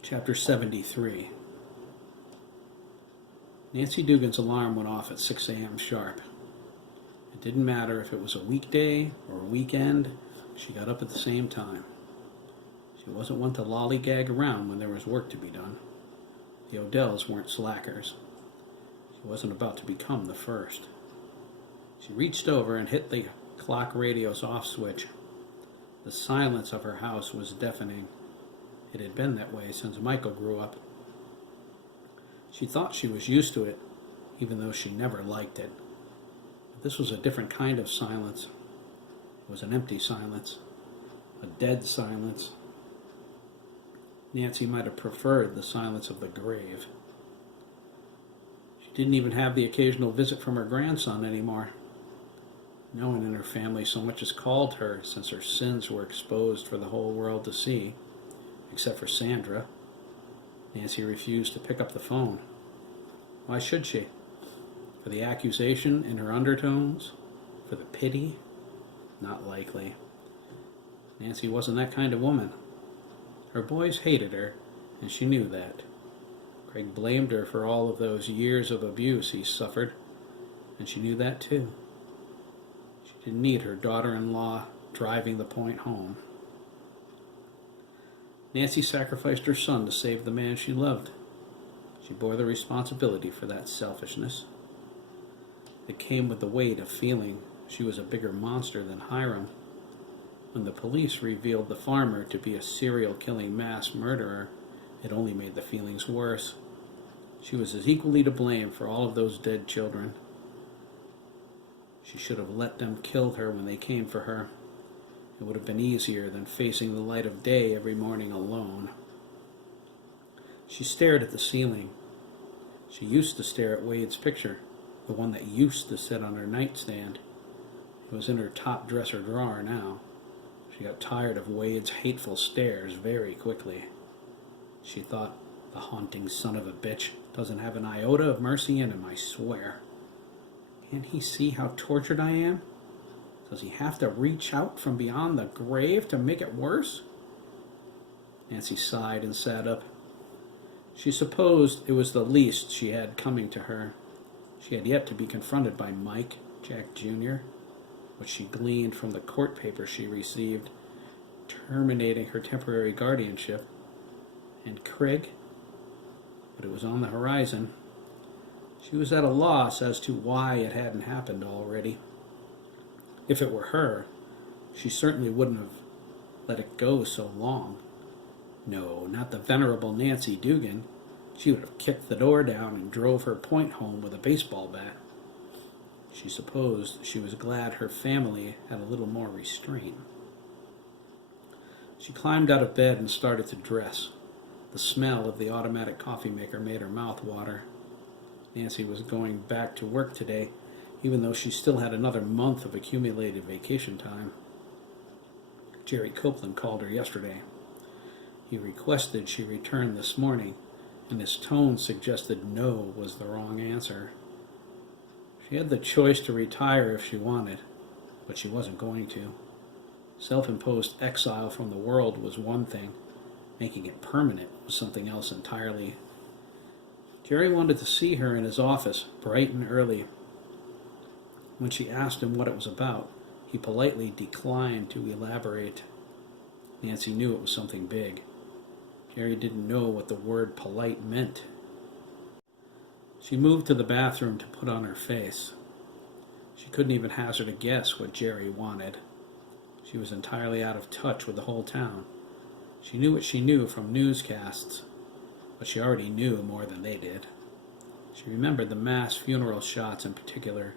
Chapter 73. Nancy Dugan's alarm went off at 6 a.m. sharp. It didn't matter if it was a weekday or a weekend, she got up at the same time. She wasn't one to lollygag around when there was work to be done. The Odells weren't slackers. She wasn't about to become the first. She reached over and hit the clock radio's off switch. The silence of her house was deafening. It had been that way since Michael grew up. She thought she was used to it, even though she never liked it. But this was a different kind of silence. It was an empty silence, a dead silence. Nancy might have preferred the silence of the grave. She didn't even have the occasional visit from her grandson anymore. No one in her family so much as called her since her sins were exposed for the whole world to see, except for Sandra. Nancy refused to pick up the phone. Why should she? For the accusation in her undertones? For the pity? Not likely. Nancy wasn't that kind of woman. Her boys hated her, and she knew that. Craig blamed her for all of those years of abuse he suffered, and she knew that too. She didn't need her daughter-in-law driving the point home. Nancy sacrificed her son to save the man she loved. She bore the responsibility for that selfishness. It came with the weight of feeling she was a bigger monster than Hiram. When the police revealed the farmer to be a serial-killing mass murderer, it only made the feelings worse. She was as equally to blame for all of those dead children. She should have let them kill her when they came for her. It would have been easier than facing the light of day every morning alone. She stared at the ceiling. She used to stare at Wade's picture, the one that used to sit on her nightstand. It was in her top dresser drawer now. She got tired of Wade's hateful stares very quickly. She thought, the haunting son of a bitch doesn't have an iota of mercy in him, I swear. Can't he see how tortured I am? Does he have to reach out from beyond the grave to make it worse? Nancy sighed and sat up. She supposed it was the least she had coming to her. She had yet to be confronted by Mike, Jack Jr., what she gleaned from the court papers she received, terminating her temporary guardianship, and Craig. But it was on the horizon. She was at a loss as to why it hadn't happened already. If it were her, she certainly wouldn't have let it go so long. No, not the venerable Nancy Dugan. She would have kicked the door down and drove her point home with a baseball bat. She supposed she was glad her family had a little more restraint. She climbed out of bed and started to dress. The smell of the automatic coffee maker made her mouth water. Nancy was going back to work today, even though she still had another month of accumulated vacation time. Jerry Copeland called her yesterday. He requested she return this morning, and his tone suggested no was the wrong answer. She had the choice to retire if she wanted, but she wasn't going to. Self-imposed exile from the world was one thing. Making it permanent was something else entirely. Jerry wanted to see her in his office, bright and early. When she asked him what it was about, he politely declined to elaborate. Nancy knew it was something big. Jerry didn't know what the word polite meant. She moved to the bathroom to put on her face. She couldn't even hazard a guess what Jerry wanted. She was entirely out of touch with the whole town. She knew what she knew from newscasts, but she already knew more than they did. She remembered the mass funeral shots in particular.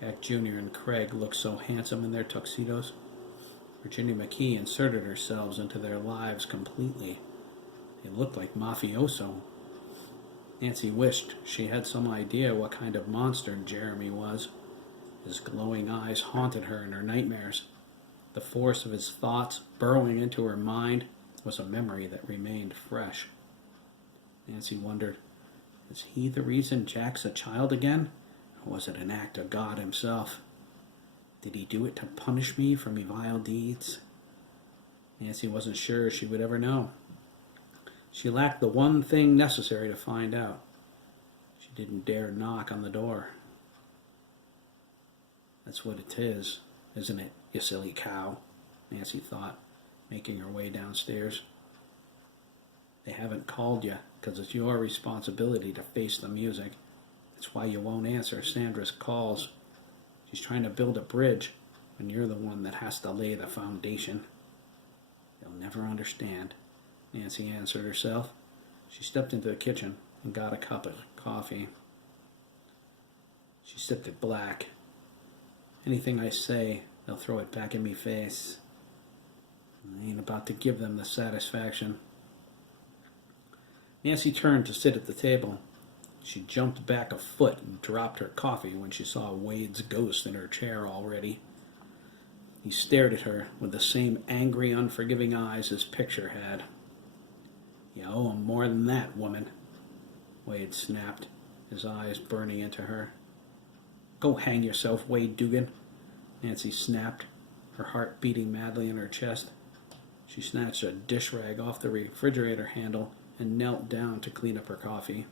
Jack Jr. and Craig looked so handsome in their tuxedos. Virginia McKee inserted herself into their lives completely. They looked like mafioso. Nancy wished she had some idea what kind of monster Jeremy was. His glowing eyes haunted her in her nightmares. The force of his thoughts burrowing into her mind was a memory that remained fresh. Nancy wondered, is he the reason Jack's a child again? Or was it an act of God himself? Did he do it to punish me for my vile deeds? Nancy wasn't sure she would ever know. She lacked the one thing necessary to find out. She didn't dare knock on the door. That's what it is, isn't it, you silly cow? Nancy thought, making her way downstairs. They haven't called you because it's your responsibility to face the music. That's why you won't answer Sandra's calls. She's trying to build a bridge, and you're the one that has to lay the foundation. You'll never understand, Nancy answered herself. She stepped into the kitchen and got a cup of coffee. She sipped it black. Anything I say, they'll throw it back in me face. I ain't about to give them the satisfaction. Nancy turned to sit at the table. She jumped back a foot and dropped her coffee when she saw Wade's ghost in her chair already. He stared at her with the same angry, unforgiving eyes his picture had. You owe him more than that, woman, Wade snapped, his eyes burning into her. Go hang yourself, Wade Dugan, Nancy snapped, her heart beating madly in her chest. She snatched a dish rag off the refrigerator handle and knelt down to clean up her coffee.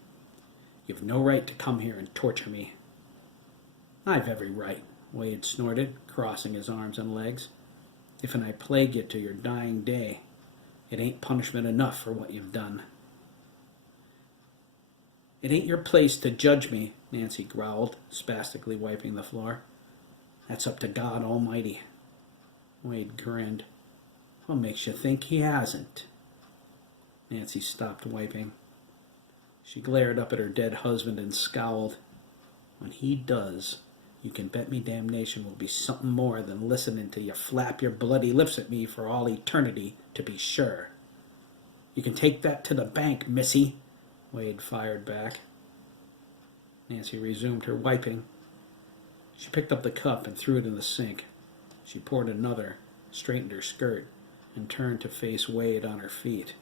You've no right to come here and torture me. I've every right, Wade snorted, crossing his arms and legs. If I plague you to your dying day, it ain't punishment enough for what you've done. It ain't your place to judge me, Nancy growled, spastically wiping the floor. That's up to God Almighty. Wade grinned. What makes you think he hasn't? Nancy stopped wiping. She glared up at her dead husband and scowled. When he does, you can bet me damnation will be something more than listening to you flap your bloody lips at me for all eternity, to be sure. You can take that to the bank, missy, Wade fired back. Nancy resumed her wiping. She picked up the cup and threw it in the sink. She poured another, straightened her skirt, and turned to face Wade on her feet.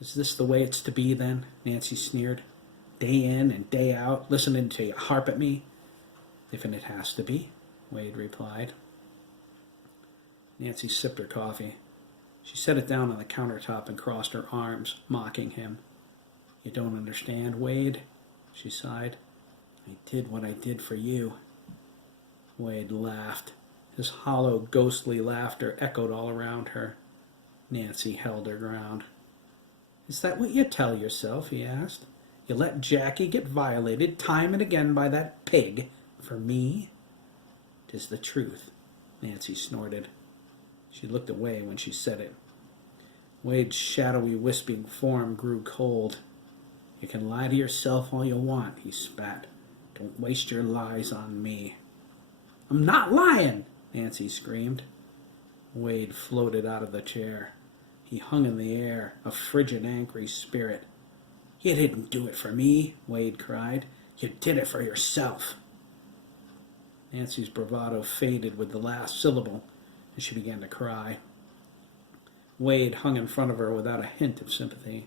Is this the way it's to be, then? Nancy sneered. Day in and day out, listening to you harp at me? If it has to be, Wade replied. Nancy sipped her coffee. She set it down on the countertop and crossed her arms, mocking him. You don't understand, Wade? She sighed. I did what I did for you. Wade laughed. His hollow, ghostly laughter echoed all around her. Nancy held her ground. Is that what you tell yourself? He asked. You let Jackie get violated time and again by that pig for me? 'Tis the truth, Nancy snorted. She looked away when she said it. Wade's shadowy, wisping form grew cold. You can lie to yourself all you want, he spat. Don't waste your lies on me. I'm not lying, Nancy screamed. Wade floated out of the chair. He hung in the air, a frigid, angry spirit. You didn't do it for me, Wade cried. You did it for yourself. Nancy's bravado faded with the last syllable, and she began to cry. Wade hung in front of her without a hint of sympathy.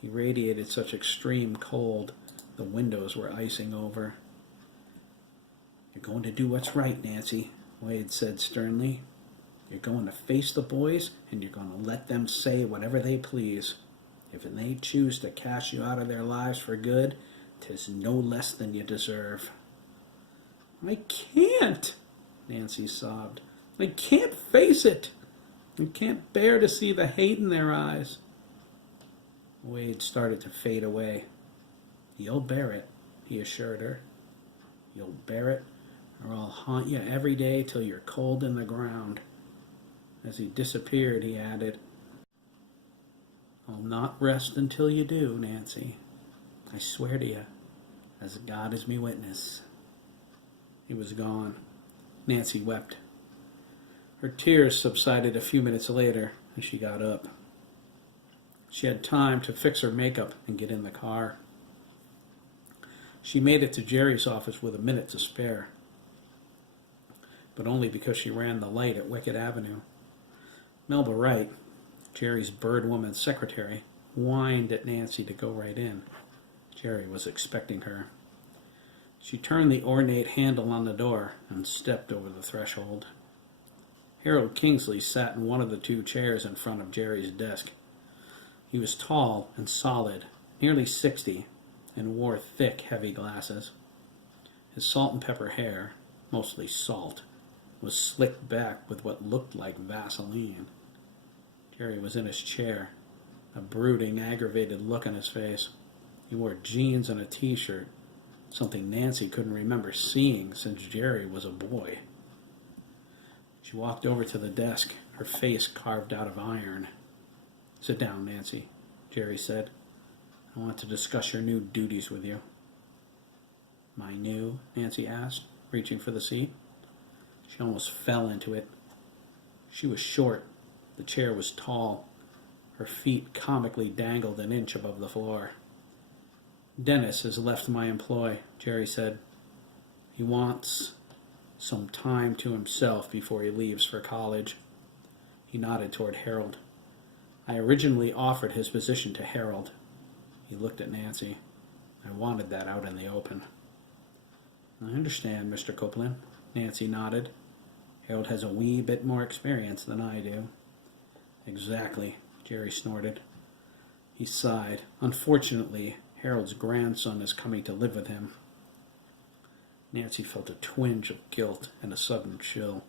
He radiated such extreme cold, the windows were icing over. You're going to do what's right, Nancy, Wade said sternly. You're going to face the boys, and you're going to let them say whatever they please. If they choose to cast you out of their lives for good, 'tis no less than you deserve. I can't, Nancy sobbed. I can't face it. I can't bear to see the hate in their eyes. Wade started to fade away. You'll bear it, he assured her. You'll bear it, or I'll haunt you every day till you're cold in the ground. As he disappeared, he added, I'll not rest until you do, Nancy. I swear to you, as God is me witness. He was gone. Nancy wept. Her tears subsided a few minutes later, and she got up. She had time to fix her makeup and get in the car. She made it to Jerry's office with a minute to spare, but only because she ran the light at Wickett Avenue. Melba Wright, Jerry's birdwoman secretary, whined at Nancy to go right in. Jerry was expecting her. She turned the ornate handle on the door and stepped over the threshold. Harold Kingsley sat in one of the two chairs in front of Jerry's desk. He was tall and solid, nearly 60, and wore thick, heavy glasses. His salt and pepper hair, mostly salt, was slicked back with what looked like Vaseline. Jerry was in his chair, a brooding, aggravated look on his face. He wore jeans and a t-shirt, something Nancy couldn't remember seeing since Jerry was a boy. She walked over to the desk, her face carved out of iron. "Sit down, Nancy," Jerry said. "I want to discuss your new duties with you." "My new?" Nancy asked, reaching for the seat. She almost fell into it. She was short. The chair was tall. Her feet comically dangled an inch above the floor. "Dennis has left my employ," Jerry said. "He wants some time to himself before he leaves for college." He nodded toward Harold. "I originally offered his position to Harold." He looked at Nancy. "I wanted that out in the open." "I understand, Mr. Copeland." Nancy nodded. "Harold has a wee bit more experience than I do." "Exactly," Jerry snorted. He sighed. "Unfortunately, Harold's grandson is coming to live with him." Nancy felt a twinge of guilt and a sudden chill.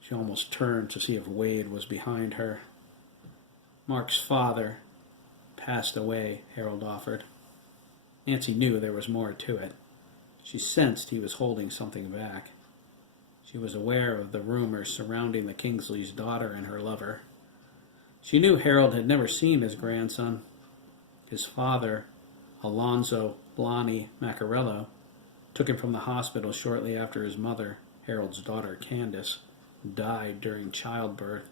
She almost turned to see if Wade was behind her. "Mark's father passed away," Harold offered. Nancy knew there was more to it. She sensed he was holding something back. She was aware of the rumors surrounding the Kingsley's daughter and her lover. She knew Harold had never seen his grandson. His father, Alonzo Blani Macarello, took him from the hospital shortly after his mother, Harold's daughter Candace, died during childbirth.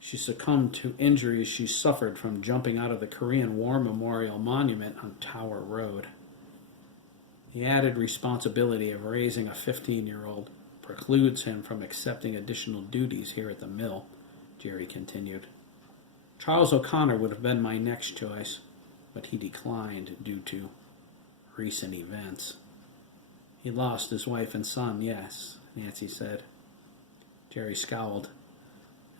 She succumbed to injuries she suffered from jumping out of the Korean War Memorial Monument on Tower Road. The added responsibility of raising a 15-year-old precludes him from accepting additional duties here at the mill, Jerry continued. "Charles O'Connor would have been my next choice, but he declined due to recent events." "He lost his wife and son, yes," Nancy said. Jerry scowled.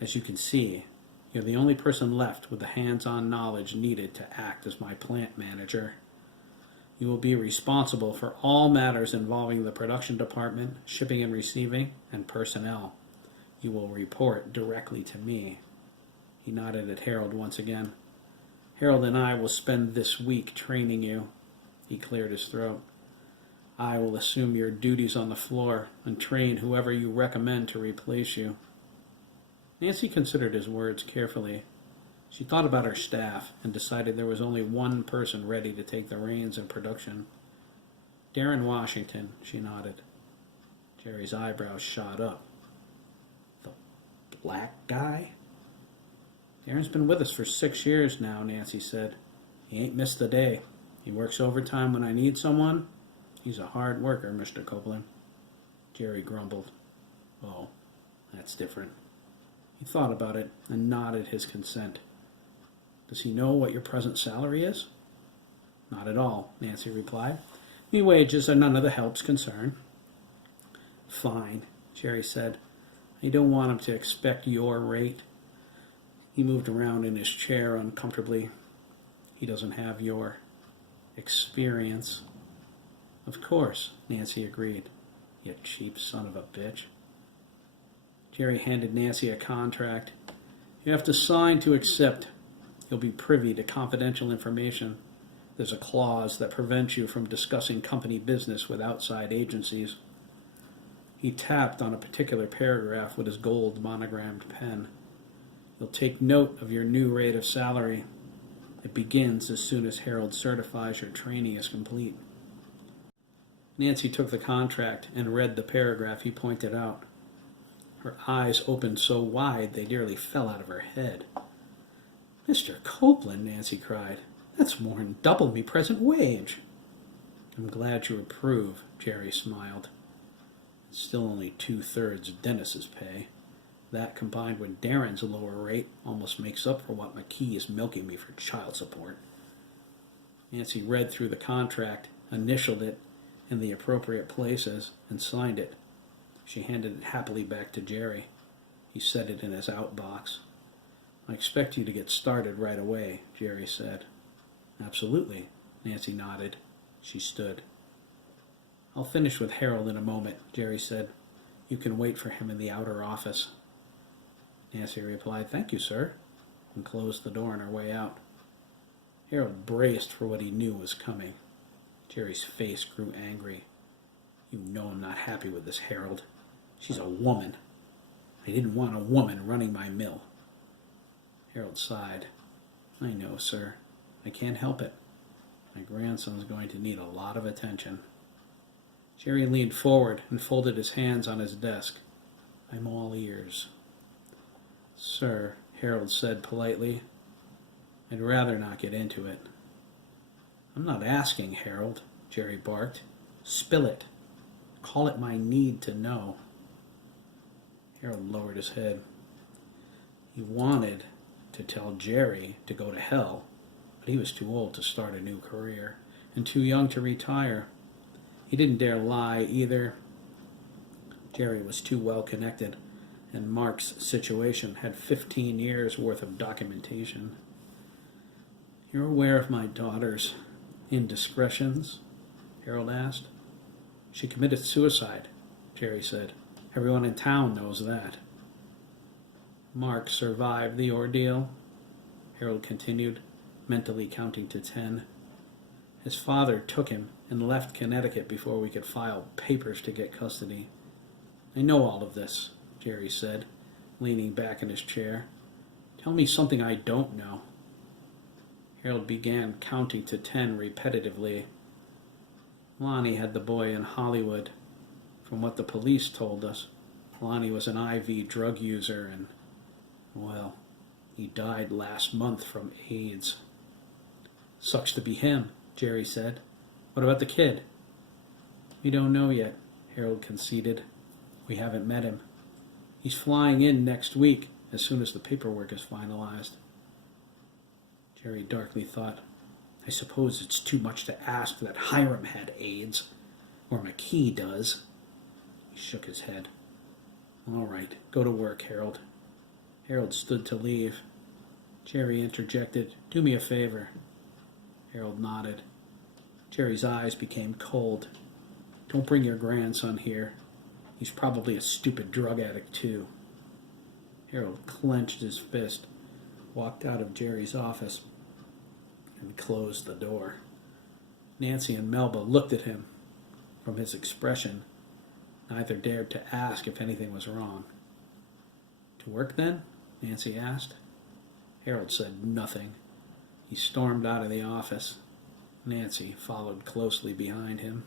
"As you can see, you're the only person left with the hands-on knowledge needed to act as my plant manager. You will be responsible for all matters involving the production department, shipping and receiving, and personnel. You will report directly to me." He nodded at Harold once again. "Harold and I will spend this week training you." He cleared his throat. "I will assume your duties on the floor and train whoever you recommend to replace you." Nancy considered his words carefully. She thought about her staff and decided there was only one person ready to take the reins in production. "Darren Washington," she nodded. Jerry's eyebrows shot up. "The black guy?" "Darren's been with us for 6 years now," Nancy said. "He ain't missed a day. He works overtime when I need someone. He's a hard worker, Mr. Copeland." Jerry grumbled. "Oh, that's different." He thought about it and nodded his consent. "Does he know what your present salary is?" "Not at all," Nancy replied. "Me wages are none of the help's concern." "Fine," Jerry said. "I don't want him to expect your rate." He moved around in his chair uncomfortably. "He doesn't have your experience." "Of course," Nancy agreed. "You cheap son of a bitch." Jerry handed Nancy a contract. "You have to sign to accept. You'll be privy to confidential information. There's a clause that prevents you from discussing company business with outside agencies." He tapped on a particular paragraph with his gold monogrammed pen. "You'll take note of your new rate of salary. It begins as soon as Harold certifies your training is complete." Nancy took the contract and read the paragraph he pointed out. Her eyes opened so wide they nearly fell out of her head. "Mr. Copeland," Nancy cried, "that's more'n double me present wage." "I'm glad you approve," Jerry smiled. "It's still only 2/3 of Dennis's pay. That, combined with Darren's lower rate, almost makes up for what McKee is milking me for child support." Nancy read through the contract, initialed it in the appropriate places, and signed it. She handed it happily back to Jerry. He set it in his outbox. I expect you to get started right away, Jerry said. Absolutely, Nancy nodded. She stood. I'll finish with Harold in a moment, Jerry said. You can wait for him in the outer office. Nancy replied, Thank you, sir, and closed the door on her way out. Harold braced for what he knew was coming. Jerry's face grew angry. You know I'm not happy with this, Harold. She's a woman. I didn't want a woman running my mill. Harold sighed. I know, sir. I can't help it. My grandson's going to need a lot of attention. Jerry leaned forward and folded his hands on his desk. I'm all ears. Sir, Harold said politely, I'd rather not get into it. I'm not asking, Harold, Jerry barked. Spill it. Call it my need to know. Harold lowered his head. He wanted to tell Jerry to go to hell, but he was too old to start a new career and too young to retire. He didn't dare lie either. Jerry was too well connected, and Mark's situation had 15 years' worth of documentation. You're aware of my daughter's indiscretions? Harold asked. She committed suicide, Jerry said. Everyone in town knows that. Mark survived the ordeal, Harold continued, mentally counting to 10. His father took him and left Connecticut before we could file papers to get custody. I know all of this, Jerry said, leaning back in his chair. Tell me something I don't know. Harold began counting to 10 repetitively. Lonnie had the boy in Hollywood. From what the police told us, Lonnie was an IV drug user and, well, he died last month from AIDS. Sucks to be him, Jerry said. What about the kid? We don't know yet, Harold conceded. We haven't met him. He's flying in next week as soon as the paperwork is finalized. Jerry darkly thought, I suppose it's too much to ask that Hiram had AIDS, or McKee does. He shook his head. All right, go to work, Harold. Harold stood to leave. Jerry interjected, Do me a favor. Harold nodded. Jerry's eyes became cold. Don't bring your grandson here. He's probably a stupid drug addict, too. Harold clenched his fist, walked out of Jerry's office, and closed the door. Nancy and Melba looked at him. From his expression, neither dared to ask if anything was wrong. To work, then? Nancy asked. Harold said nothing. He stormed out of the office. Nancy followed closely behind him.